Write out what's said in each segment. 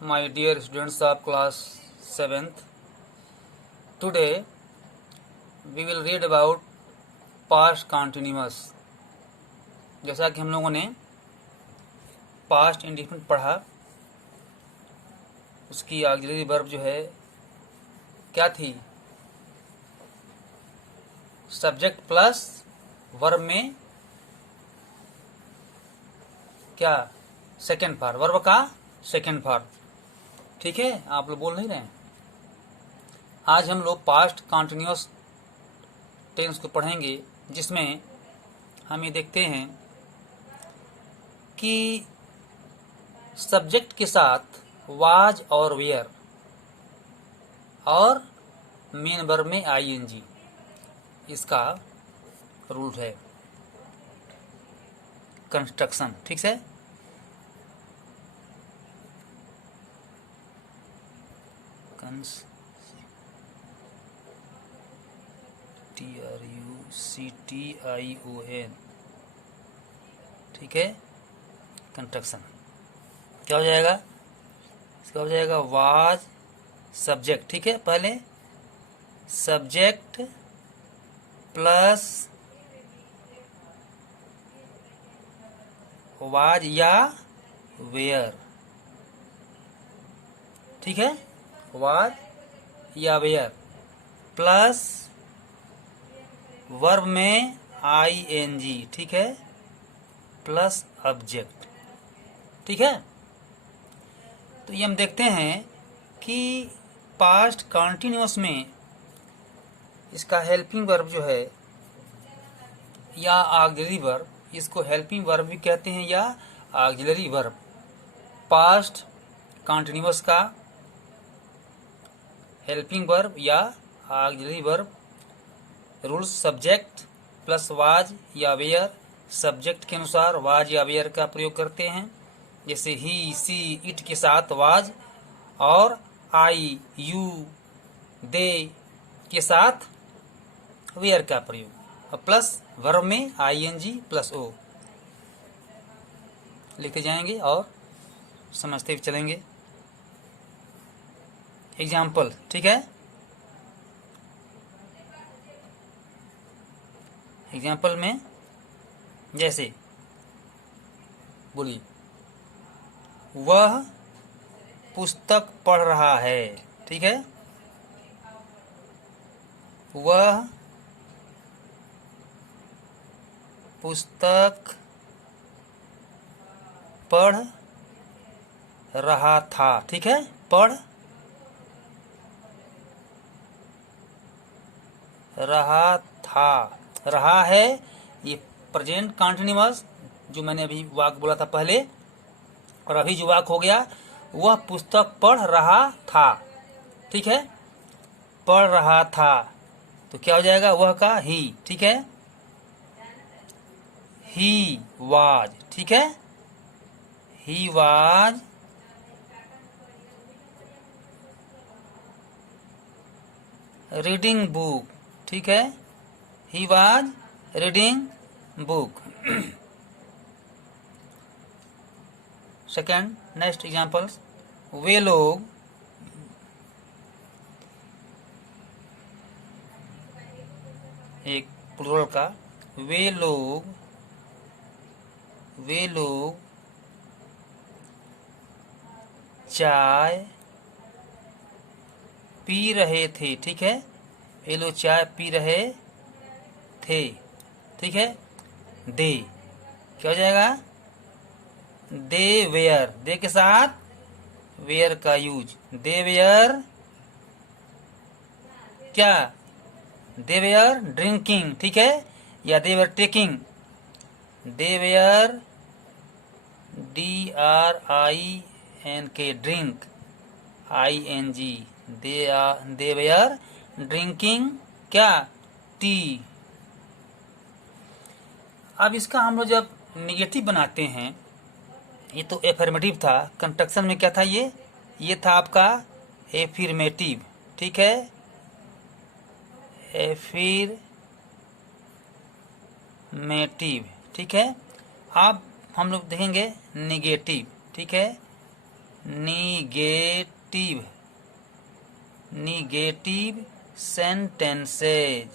my dear students of class 7th. Today we will read about past continuous. जैसा कि हम लोगों ने पास्ट इंडेफिनिट पढ़ा, उसकी ऑक्सिलरी वर्ब जो है क्या थी? सब्जेक्ट प्लस वर्ब में क्या? सेकेंड फॉर्म, वर्ब का सेकेंड फॉर्म। ठीक है, आप लोग बोल नहीं रहे हैं। आज हम लोग पास्ट कॉन्टिन्यूअस टेंस को पढ़ेंगे, जिसमें हम ये देखते हैं कि सब्जेक्ट के साथ वाज और वेयर और मेन वर्ब में आईएनजी, इसका रूल है कंस्ट्रक्शन। ठीक है, TRUCTION। ठीक है, कंस्ट्रक्शन क्या हो जाएगा? इसका हो जाएगा वाज सब्जेक्ट। ठीक है, पहले सब्जेक्ट प्लस वाज या वेयर। ठीक है, वाज या वेयर प्लस वर्ब में आईएनजी। ठीक है, प्लस ऑब्जेक्ट। ठीक है, तो ये हम देखते हैं कि पास्ट कॉन्टिन्यूअस में इसका हेल्पिंग वर्ब जो है या ऑक्सिलरी वर्ब, इसको हेल्पिंग वर्ब भी कहते हैं या ऑक्सिलरी वर्ब। पास्ट कॉन्टिन्यूअस का हेल्पिंग वर्ब या auxiliary verb rules subject plus was या वेयर। सब्जेक्ट के अनुसार वाज या वेयर का प्रयोग करते हैं, जैसे ही, सी, इट के साथ वाज और आई, यू, दे के साथ वेयर का प्रयोग, और प्लस वर्ब में आईएनजी प्लस ओ लिखते जाएंगे और समझते हुए चलेंगे। एग्जाम्पल, ठीक है, एग्जाम्पल में जैसे बोलिए, वह पुस्तक पढ़ रहा है। ठीक है, वह पुस्तक पढ़ रहा था। ठीक है, पढ़ रहा था, रहा है ये प्रेजेंट कॉन्टिन्यूअस, जो मैंने अभी वाक्य बोला था पहले, और अभी जो वाक्य हो गया, वह पुस्तक पढ़ रहा था। ठीक है, पढ़ रहा था तो क्या हो जाएगा? वह का ही। ठीक है, ही वाज। ठीक है, ही वाज रीडिंग बुक। ठीक है, he was reading book. Second, next examples, वे लोग एक प्लूरल का, वे लोग चाय पी रहे थे। ठीक है, वे लोग चाय पी रहे थे। ठीक है, दे क्या हो जाएगा? दे वेयर, दे के साथ वेयर का यूज, दे वेयर क्या? They were drinking. ठीक है, या they were taking, they were DRINK drink, ING, they were drinking क्या? टी। अब इसका हम लोग जब निगेटिव बनाते हैं, ये तो एफर्मेटिव था, कंस्ट्रक्शन में क्या था? ये था आपका एफिर्मेटिव। ठीक है, एफिर्मेटिव। ठीक है, अब हम लोग देखेंगे निगेटिव। ठीक है, निगेटिव सेंटेंसेज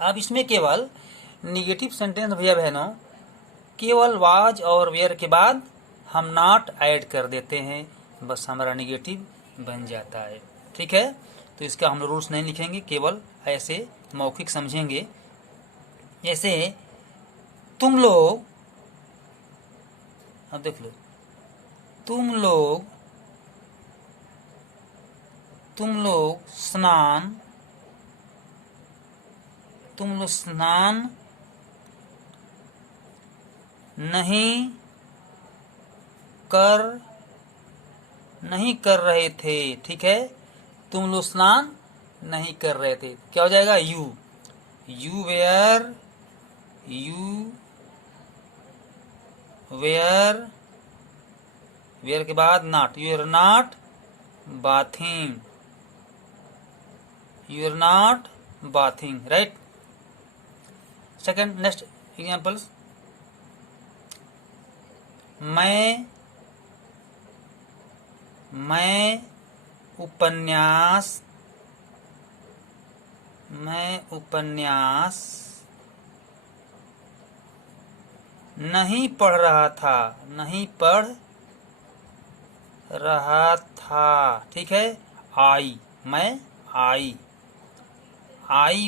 अब इसमें केवल निगेटिव सेंटेंस भैया बहनों केवल वाज और वेयर के बाद हम नॉट ऐड कर देते हैं, बस हमारा निगेटिव बन जाता है। ठीक है, तो इसका हम रूल्स नहीं लिखेंगे, केवल ऐसे मौखिक समझेंगे। जैसे तुम लोग, अब देख लो, तुम लोग स्नान नहीं कर रहे थे। ठीक है, तुम लोग स्नान नहीं कर रहे थे, क्या हो जाएगा? यू वेयर के बाद not, you are not bathing, right. Second, next examples, मैं उपन्यास नहीं पढ़ रहा था। ठीक है, आई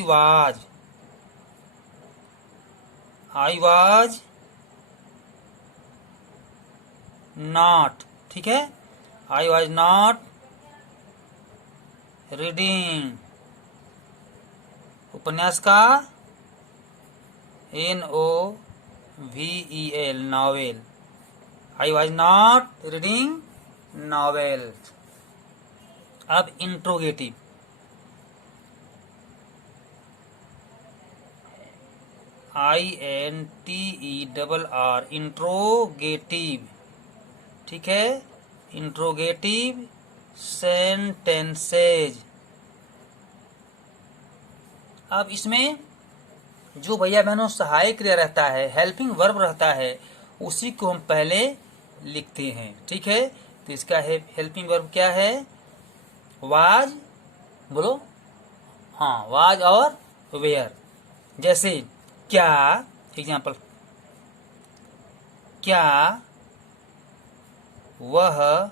वाज नॉट। ठीक है, आई वाज नॉट रीडिंग, उपन्यास का NOVEL, novel. I was not reading novel. अब इंट्रोगेटिव, INTERR, इंट्रोगेटिव। ठीक है, इंट्रोगेटिव सेंटेंसेज। अब इसमें जो भैया बहनों सहायक क्रिया रहता है, हेल्पिंग वर्ब रहता है, उसी को हम पहले लिखते हैं। ठीक है, तो इसका हेल्पिंग वर्ब क्या है? वाज, बोलो, हाँ, वाज और वेयर। जैसे क्या, एग्जाम्पल, क्या वह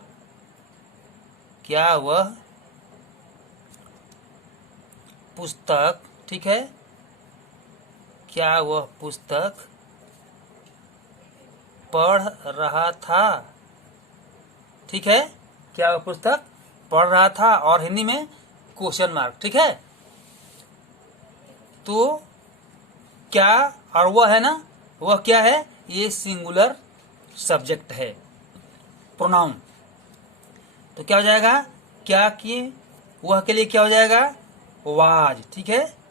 पुस्तक, ठीक है, क्या वह पुस्तक पढ़ रहा था? ठीक है, क्या वह पुस्तक पढ़ रहा था, और हिंदी में क्वेश्चन मार्क। ठीक है, तो क्या और वह है ना, वह क्या है? ये सिंगुलर सब्जेक्ट है, प्रोनाउन। तो क्या हो जाएगा? क्या की वह के लिए क्या हो जाएगा? वाज। ठीक है,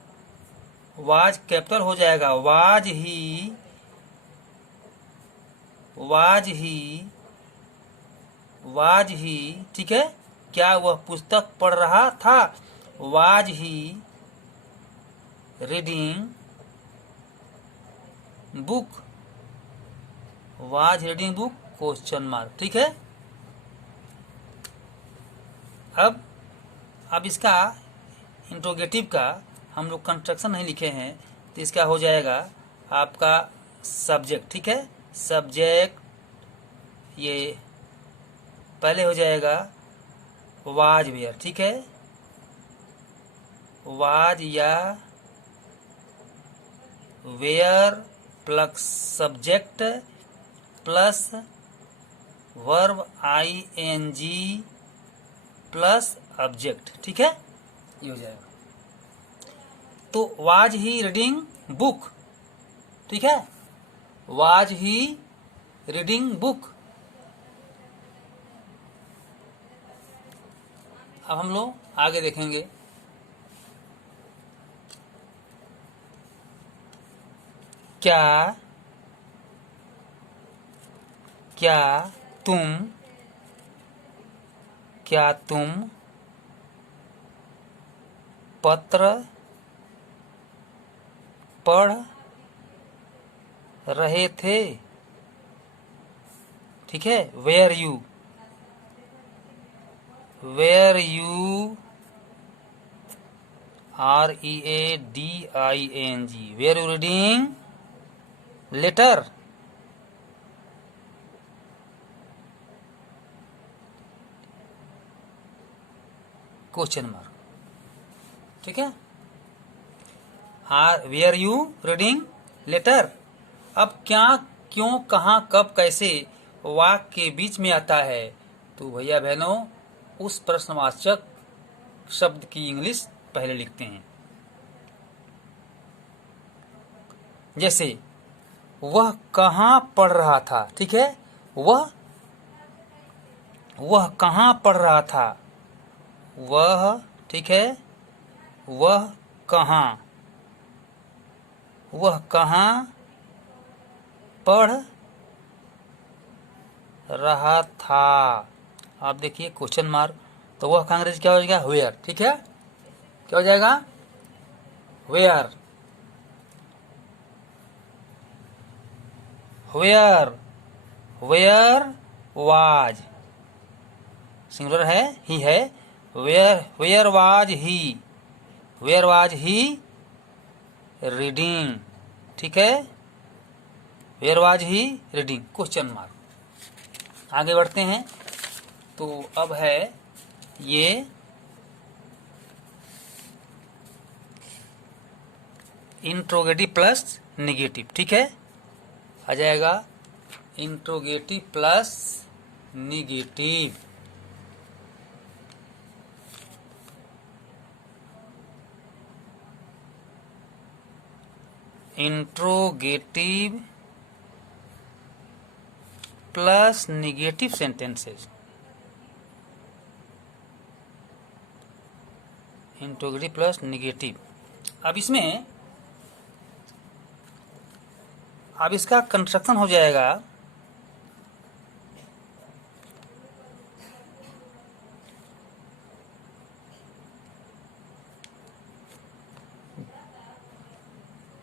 वाज कैपिटल हो जाएगा, वाज ही। ठीक है, क्या वह पुस्तक पढ़ रहा था? Was he reading book, question mark. ठीक है, अब इसका इंट्रोगेटिव का हम लोग कंस्ट्रक्शन नहीं लिखे हैं, तो इसका हो जाएगा आपका सब्जेक्ट। ठीक है, सब्जेक्ट ये पहले हो जाएगा वाज वेयर। ठीक है, वाज या were plus subject plus verb ING plus object. ठीक है, ये हो जाएगा। तो वाज ही रीडिंग बुक। ठीक है, वाज ही रीडिंग बुक। अब हम लोग आगे देखेंगे। क्या तुम पत्र पढ़ रहे थे, ठीक है। Were you READING, were you reading letter, question mark, ठीक है। Were you reading letter. अब क्या, क्यों, कहाँ, कब, कैसे वाक्य के बीच में आता है, तो भैया बहनों उस प्रश्नवाचक शब्द की इंग्लिश पहले लिखते हैं। जैसे वह कहाँ पढ़ रहा था, ठीक है। वह कहाँ पढ़ रहा था, वह, ठीक है। वह कहाँ पढ़ रहा था। आप देखिए क्वेश्चन मार्क, तो वह का अंग्रेजी क्या हो जाएगा, वेयर, ठीक है। क्या हो जाएगा, वेयर। वेयर वाज, सिंगुलर है, ही है। वेयर वाज ही रीडिंग, ठीक है। Where was he reading, question mark. आगे बढ़ते हैं, तो अब है ये इंट्रोगेटिव प्लस निगेटिव, ठीक है। आ जाएगा interrogative plus negative. Interrogative plus negative sentences, interrogative plus negative. अब इसमें, अब इसका कंस्ट्रक्शन हो जाएगा,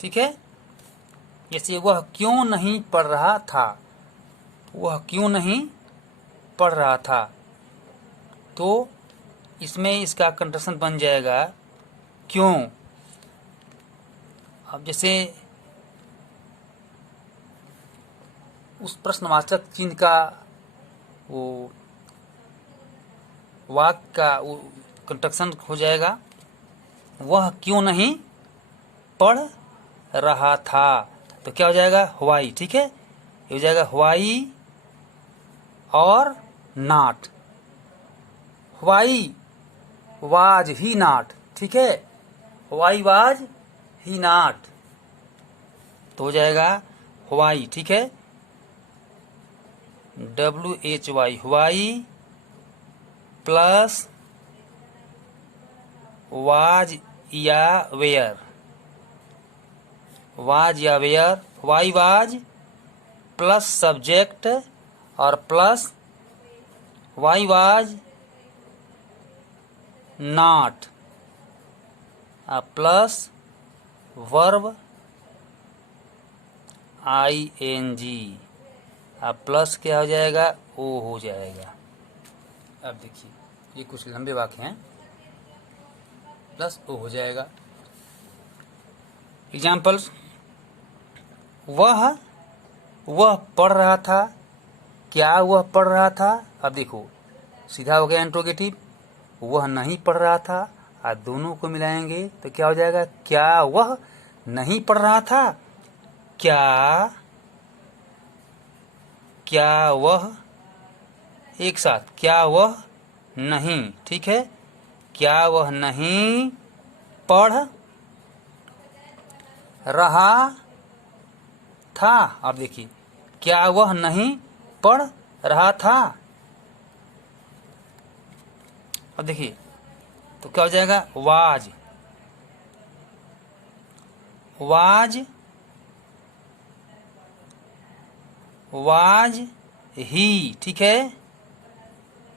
ठीक है। जैसे वह क्यों नहीं पढ़ रहा था, वह क्यों नहीं पढ़ रहा था, तो इसमें इसका कंस्ट्रक्शन बन जाएगा क्यों। अब जैसे उस प्रश्नवाचक चिन्ह का वो वाक्य का वो कंस्ट्रक्शन हो जाएगा, वह क्यों नहीं पढ़ रहा था, तो क्या हो जाएगा, व्हाई, ठीक है। ये हो जाएगा व्हाई और not, why was he not, ठीक है। व्हाई वाज ही नॉट, तो हो जाएगा व्हाई, ठीक है। WHY व्हाई प्लस वाज या वेयर, वाज या were, why was plus subject और plus why was not plus verb ING, plus क्या हो जाएगा, ओ हो जाएगा। अब देखिए ये कुछ लंबे वाक्य हैं, प्लस ओ हो जाएगा। एग्जाम्पल्स, वह पढ़ रहा था, क्या वह पढ़ रहा था। अब देखो सीधा हो गया इंट्रोगेटिव, वह नहीं पढ़ रहा था, और दोनों को मिलाएंगे तो क्या हो जाएगा, क्या वह नहीं पढ़ रहा था, क्या वह, एक साथ, क्या वह नहीं, ठीक है। क्या वह नहीं पढ़ रहा था। अब देखिए क्या वह नहीं पढ़ रहा था। अब देखिए तो क्या हो जाएगा, वाज ही, ठीक है।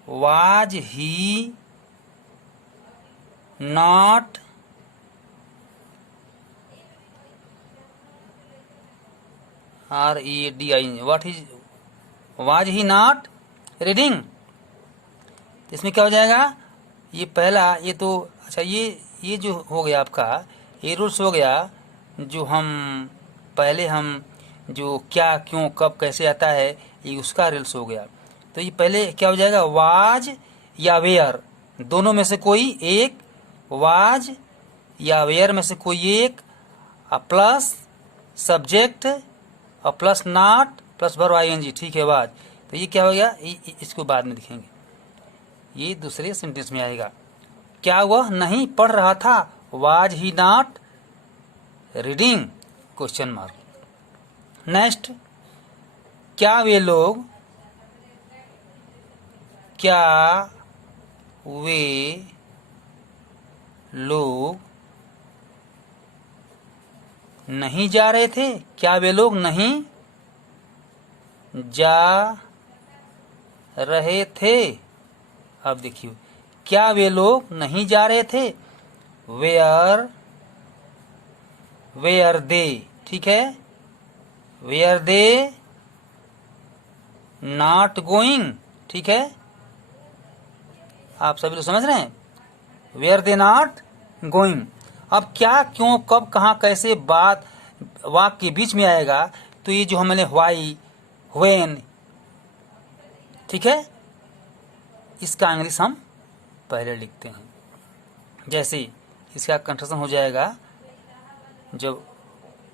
Was he not RADING, what is was he not reading. तो इसमें क्या हो जाएगा, ये पहला, ये तो अच्छा, ये जो हो गया आपका, ये रूल्स हो गया जो हम पहले हम जो क्या क्यों कब कैसे आता है, ये उसका रूल्स हो गया। तो ये पहले क्या हो जाएगा, वाज या वेयर, दोनों में से कोई एक, वाज या वेयर में से कोई एक, प्लस सब्जेक्ट और plus not plus verb ING, ठीक है, वाज। तो ये क्या हो गया, इसको बाद में दिखेंगे, ये दूसरे सेंटेंस में आएगा। क्या वह नहीं पढ़ रहा था, was he not reading, question mark. Next, क्या वे लोग नहीं जा रहे थे, क्या वे लोग नहीं जा रहे थे। अब देखिए, क्या वे लोग नहीं जा रहे थे, वेयर दे, ठीक है, वेयर दे नॉट गोइंग, ठीक है, आप सभी लोग समझ रहे हैं, वेयर दे नॉट गोइंग। अब क्या क्यों कब कहाँ कैसे बात वाक्य के बीच में आएगा, तो ये जो हमने व्हाई व्हेन, ठीक है, इसका इंग्लिश हम पहले लिखते हैं। जैसे इसका कंस्ट्रक्शन हो जाएगा, जब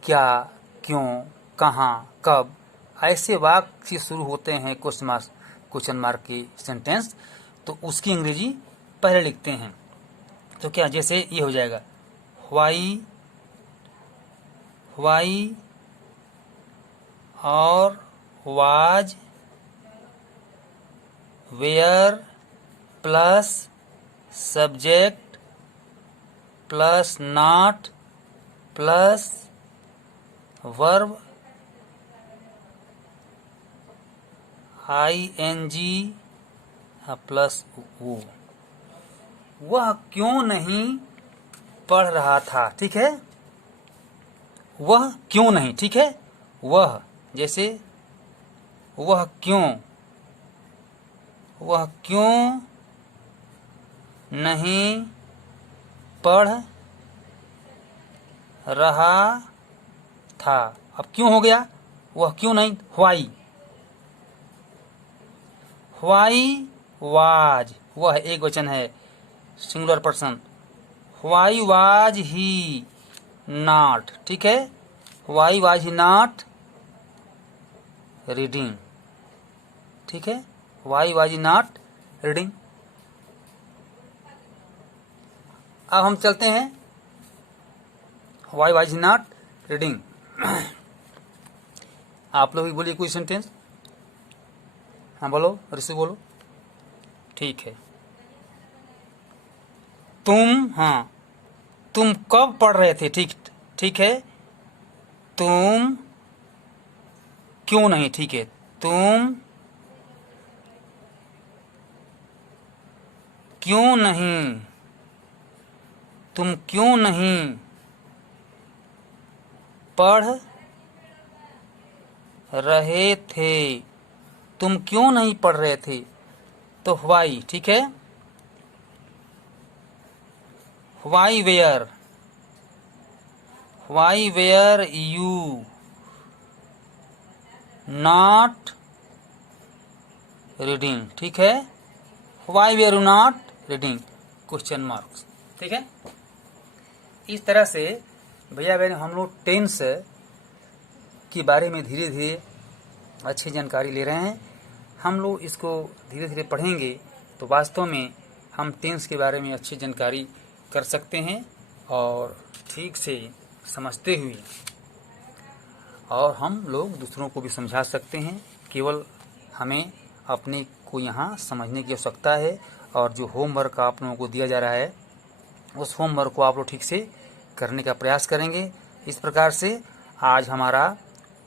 क्या क्यों कहाँ कब ऐसे वाक्य से शुरू होते हैं क्वेश्चन मार्क के सेंटेंस, तो उसकी अंग्रेजी पहले लिखते हैं। तो क्या, जैसे ये हो जाएगा, व्हाई और was were plus subject plus not plus verb ING plus वो। वह क्यों नहीं पढ़ रहा था, ठीक है, वह क्यों नहीं, ठीक है, वह, जैसे वह क्यों नहीं पढ़ रहा था। अब क्यों हो गया, वह क्यों नहीं, व्हाई वाज, वह एक वचन है, singular person, why was he not, ठीक है, why was he not reading, ठीक है, why was he not reading. अब हम चलते हैं, why was he not reading. आप लोग भी बोलिए कोई सेंटेंस। हाँ बोलो, ऋषि बोलो, ठीक है। तुम कब पढ़ रहे थे, ठीक है, तुम क्यों नहीं, ठीक है, तुम क्यों नहीं पढ़ रहे थे, तुम क्यों नहीं पढ़ रहे थे, तो व्हाई, ठीक है, why were you not reading, ठीक है, why were you not reading, question marks, ठीक है। इस तरह से भैया बहन हम लोग टेंस के बारे में धीरे धीरे अच्छी जानकारी ले रहे हैं। हम लोग इसको धीरे धीरे पढ़ेंगे तो वास्तव में हम टेंस के बारे में अच्छी जानकारी कर सकते हैं और ठीक से समझते हुए और हम लोग दूसरों को भी समझा सकते हैं। केवल हमें अपने को यहाँ समझने की आवश्यकता है और जो होमवर्क आप लोगों को दिया जा रहा है उस होमवर्क को आप लोग ठीक से करने का प्रयास करेंगे। इस प्रकार से आज हमारा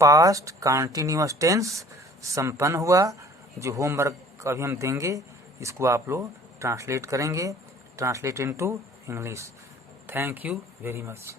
पास्ट कंटिन्यूअस टेंस संपन्न हुआ। जो होमवर्क अभी हम देंगे इसको आप लोग ट्रांसलेट करेंगे, translate into English. Thank you very much.